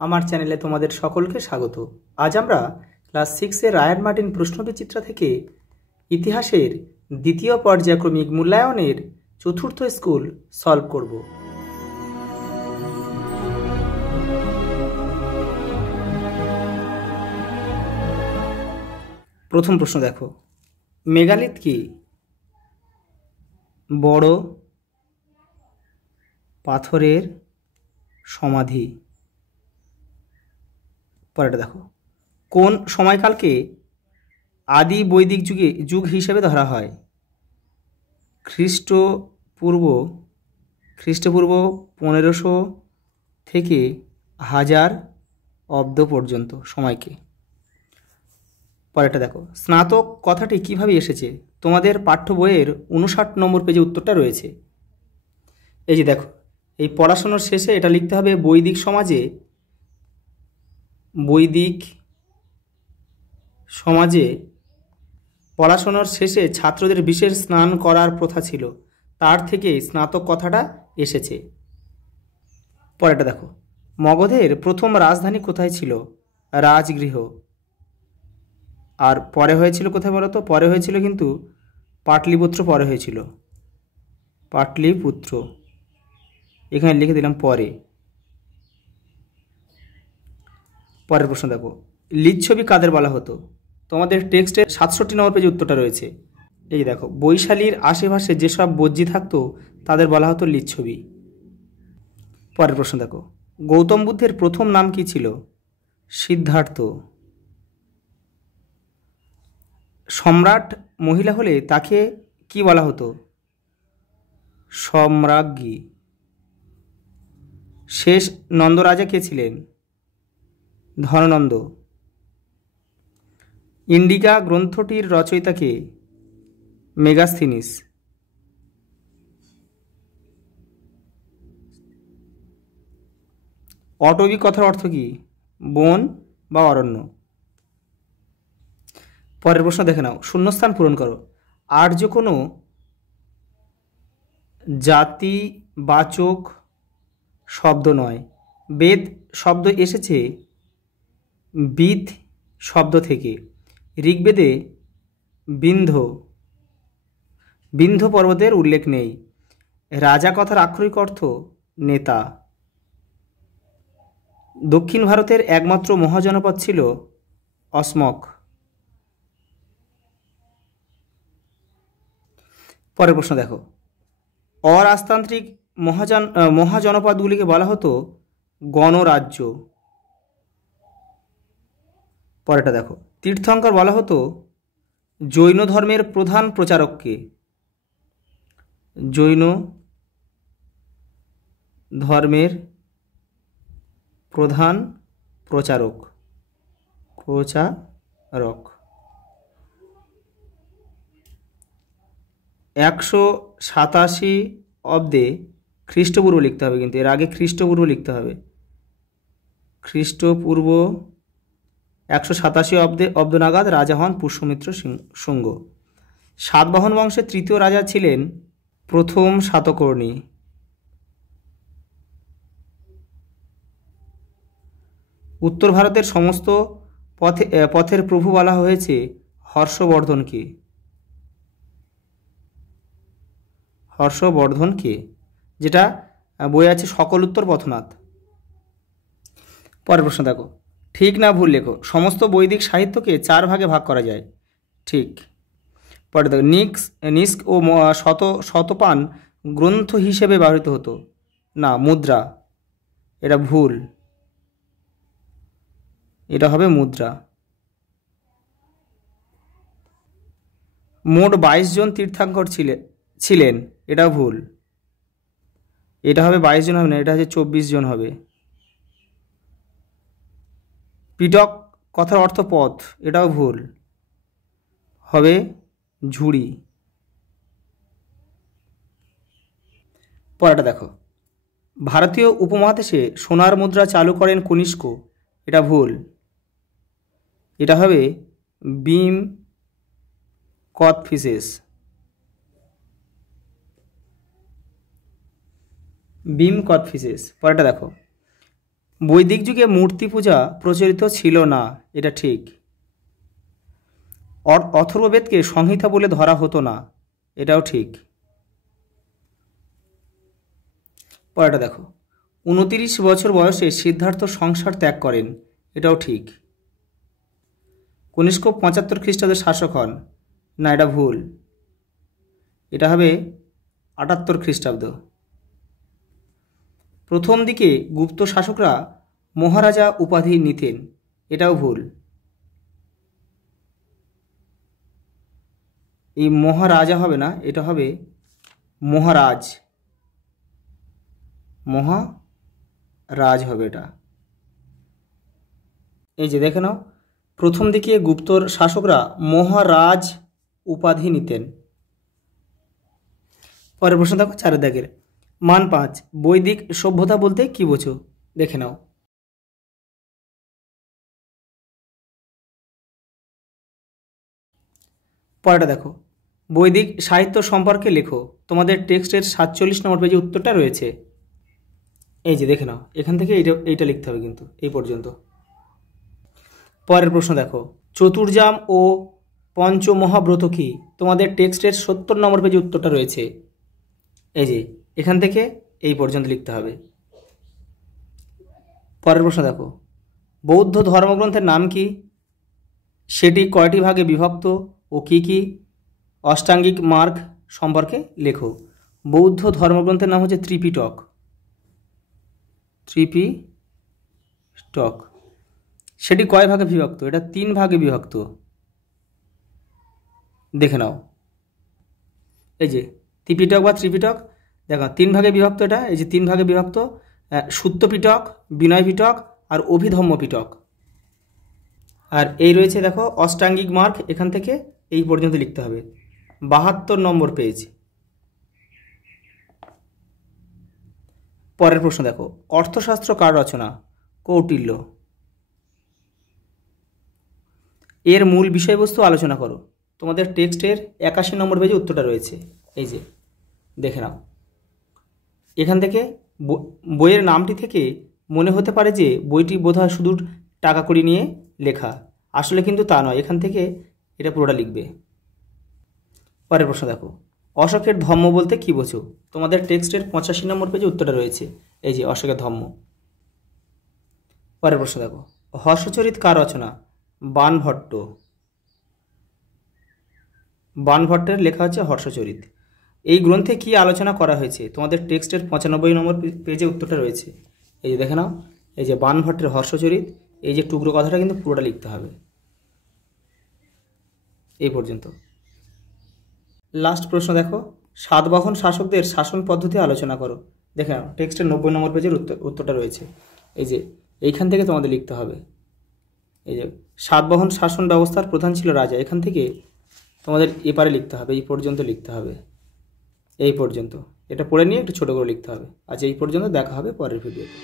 আমার চ্যানেলে তোমাদের সকলকে স্বাগত। আজ আমরা ক্লাস 6 রায়ান মার্টিন প্রশ্নবিচিত্রা থেকে ইতিহাসের দ্বিতীয় পর্যায়ক্রমিক মূল্যায়নের চতুর্থ স্কুল সলভ করব। প্রথম প্রশ্ন দেখো, মেগালিথ কি? বড় পাথরের সমাধি। পরেরটা দেখো, কোন সময়কালকে আদি বৈদিক যুগ হিসেবে ধরা হয়? খ্রিস্টপূর্ব 1500 থেকে 1000 অব্দ পর্যন্ত সময়কে। পরেরটা দেখো, স্নাতক কথাটি কিভাবে এসেছে? তোমাদের পাঠ্য বইয়ের 59 নম্বর পেজে উত্তরটা রয়েছে। এই যে দেখো, এই পড়াশোনার শেষে এটা লিখতে হবে, বৈদিক সমাজে পড়াশোনার শেষে ছাত্রদের বিশেষ স্নান করার প্রথা ছিল, তার থেকে স্নাতক কথাটা এসেছে। পরেরটা দেখো, মগধের প্রথম রাজধানী কোথায় ছিল? রাজগৃহ। আর পরে হয়েছিল কোথায় বলো তো? পরে হয়েছিল কিন্তু পাটলিপুত্র, পরে হয়েছিল পাটলিপুত্র, এখানে লিখে দিলাম পরে। পরের প্রশ্ন দেখো, লিচ্ছবি কাদের বলা হতো? তোমাদের টেক্সটের 67 নম্বর পেজে উত্তরটা রয়েছে। এই দেখো, বৈশালীর আশেপাশে যেসব বজ্জি থাকতো তাদের বলা হতো লিচ্ছবি। পরের প্রশ্ন দেখো, গৌতম বুদ্ধের প্রথম নাম কি ছিল? সিদ্ধার্থ। সম্রাট মহিলা হলে তাকে কি বলা হতো? সম্রাজ্ঞী। শেষ নন্দরাজা কে ছিলেন? ধননন্দ। ইন্ডিকা গ্রন্থটির রচয়িতা কে? মেগাস্থিনিস। অটবি কথার অর্থ কি? বন বা অরণ্য। পরের প্রশ্ন দেখে নাও, শূন্যস্থান পূরণ করো। আর্য কোনো জাতিবাচক শব্দ নয়। বেদ শব্দ এসেছে বিদ শব্দ থেকে। ঋগ্বেদে বিন্ধ্য পর্বতের উল্লেখ নেই। রাজা কথার আক্ষরিক অর্থ নেতা। দক্ষিণ ভারতের একমাত্র মহাজনপদ ছিল অসমক। পরের প্রশ্ন দেখো, অরাজতান্ত্রিক মহাজনপদগুলিকে বলা হতো গণরাজ্য। পরেরটা দেখো, তীর্থঙ্কর বলা হতো জৈন ধর্মের প্রধান প্রচারককে? জৈন ধর্মের প্রধান প্রচারক। 187 অব্দে খ্রিস্টপূর্ব লিখতে হবে, কিন্তু এর আগে খ্রিস্টপূর্ব লিখতে হবে। খ্রিস্টপূর্ব 187 অব্দ নাগাদ রাজা হন পুষ্যমিত্র শুঙ্গ। সাতবাহন বংশের তৃতীয় রাজা ছিলেন প্রথম সাতকর্ণী। উত্তর ভারতের সমস্ত পথের প্রভু বলা হয়েছে হর্ষবর্ধনকে। হর্ষবর্ধনকে, যেটা বই আছে সকল উত্তর পথনাথ। পরের প্রশ্ন দেখো, ঠিক না ভুল লেখো। সমস্ত বৈদিক সাহিত্যকে 4 ভাগে ভাগ করা যায়। ঠিক। পরে দেখো, নিস্ক ও শতপান গ্রন্থ হিসেবে ব্যবহৃত হতো না, মুদ্রা। এটা ভুল, এটা হবে মুদ্রা। মোট 22 জন তীর্থঙ্কর ছিলেন, এটা ভুল। এটা হবে 22 জন হবে না, এটা হচ্ছে 24 জন হবে। পিটক কথার অর্থ পথ, এটাও ভুল, হবে ঝুড়ি। পরেরটা দেখো, ভারতীয় উপমহাদেশে সোনার মুদ্রা চালু করেন কনিষ্ক, এটা ভুল, এটা হবে বিম কথফিসেস। পরেরটা দেখো, বৈদিক যুগে মূর্তি পূজা প্রচলিত ছিল না, এটা ঠিক। অথর্ববেদকে সংহিতা বলে ধরা হতো না, এটাও ঠিক। পরেরটা দেখো, 29 বছর বয়সে সিদ্ধার্থ সংসার ত্যাগ করেন, এটাও ঠিক। কনিষ্ক 75 খ্রিস্টাব্দের শাসক হন, না এটা ভুল, এটা হবে 78 খ্রিস্টাব্দ। প্রথম দিকে গুপ্ত শাসকরা মহারাজা উপাধি নিতেন, এটাও ভুল। এই মহারাজা হবে না, এটা হবে মহারাজ, মহারাজ হবে এটা। এই যে দেখে নাও, প্রথম দিকে গুপ্তর শাসকরা মহারাজ উপাধি নিতেন। পরের প্রশ্ন দেখো 4 দাগের, মান 5, বৈদিক সভ্যতা বলতে কি বোঝো, দেখে নাও। পরেরটা দেখো, বৈদিক সাহিত্য সম্পর্কে লেখো, তোমাদের টেক্সটের 47 নম্বর পেজে উত্তরটা রয়েছে। এই যে দেখে নাও, এখান থেকে এইটা লিখতে হবে কিন্তু এই পর্যন্ত। পরের প্রশ্ন দেখো, চতুর্যাম ও পঞ্চমহাব্রত কি, তোমাদের টেক্সটের 70 নম্বর পেজে উত্তরটা রয়েছে। এই যে এখান থেকে এই পর্যন্ত লিখতে হবে। পরের প্রশ্ন দেখো, বৌদ্ধ ধর্মগ্রন্থের নাম কি, সেটি কয়টি ভাগে বিভক্ত ও কি কি অষ্টাঙ্গিক মার্গ সম্পর্কে লেখো। বৌদ্ধ ধর্মগ্রন্থের নাম হচ্ছে ত্রিপিটক। সেটি কয় ভাগে বিভক্ত, এটা 3 ভাগে বিভক্ত, দেখে নাও। এই যে ত্রিপিটক বা ত্রিপিটক, দেখো 3 ভাগে বিভক্ত এটা। এই যে 3 ভাগে বিভক্ত, সুত্ত পিটক, বিনয় পিটক আর অভিধম্ম পিটক। আর এই রয়েছে দেখো অষ্টাঙ্গিক মার্গ, এখান থেকে এই পর্যন্ত লিখতে হবে, 72 নম্বর পেজ। পরের প্রশ্ন দেখো, অর্থশাস্ত্র কার রচনা, কৌটিল্য। এর মূল বিষয়বস্তু আলোচনা করো, তোমাদের টেক্সটের 81 নম্বর পেজে উত্তরটা রয়েছে। এই যে দেখে নাও, এখান থেকে বইয়ের নামটি থেকে মনে হতে পারে যে বইটি বোধহয় শুধু টাকা কড়ি নিয়ে লেখা, আসলে কিন্তু তা নয়, এখান থেকে এটা পুরোটা লিখবে। পরের প্রশ্ন দেখো, অশোকের ধম্ম বলতে কি বোঝো, তোমাদের টেক্সটের 85 নম্বর পেজে উত্তরটা রয়েছে। এই যে অশোকের ধম্ম। পরের প্রশ্ন দেখো, হর্ষচরিত কার রচনা, বাণভট্টের লেখা হচ্ছে হর্ষচরিত। এই গ্রন্থে কি আলোচনা করা হয়েছে, তোমাদের টেক্সটের 95 নম্বর পেজে উত্তরটা রয়েছে। এই যে দেখে নাও, এই যে বাণভট্টের হর্ষচরিত, এই যে টুকরো কথাটা কিন্তু পুরোটা লিখতে হবে এই পর্যন্ত। লাস্ট প্রশ্ন দেখো, সাতবাহন শাসকদের শাসন পদ্ধতি আলোচনা করো, দেখে নাও টেক্সটের 90 নম্বর পেজের উত্তরটা রয়েছে। এই যে এইখান থেকে তোমাদের লিখতে হবে। এই যে সাতবাহন শাসন ব্যবস্থার প্রধান ছিল রাজা, এখান থেকে তোমাদের এপারে লিখতে হবে, এই পর্যন্ত লিখতে হবে, এই পর্যন্ত। এটা পড়ে নিয়ে একটু ছোটো করে লিখতে হবে। আচ্ছা, এই পর্যন্ত দেখা হবে পরের ভিডিওতে।